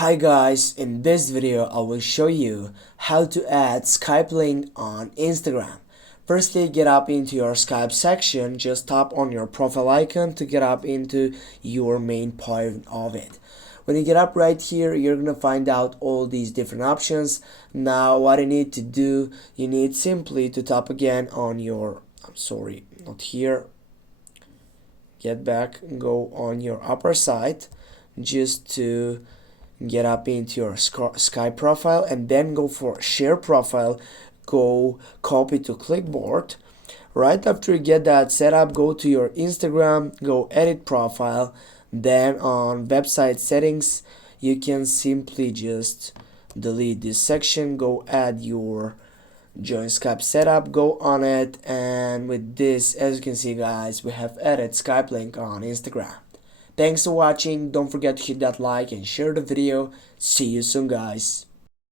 Hi guys, in this video I will show you how to add Skype link on Instagram. Firstly, get up into your Skype section, just tap on your profile icon to get up into your main point of it. When you get up right here, you're gonna find out all these different options. Now what you need to do, you need simply to tap again on your, not here, get back, go on your upper side just to get up into your Skype profile and then go for share profile, go copy to clipboard. Right after you get that set up, go to your Instagram, go edit profile, then on website settings you can simply just delete this section, go add your join Skype setup, go on it, and with this, as you can see guys, we have added Skype link on Instagram. Thanks for watching. Don't forget to hit that like and share the video. See you soon guys.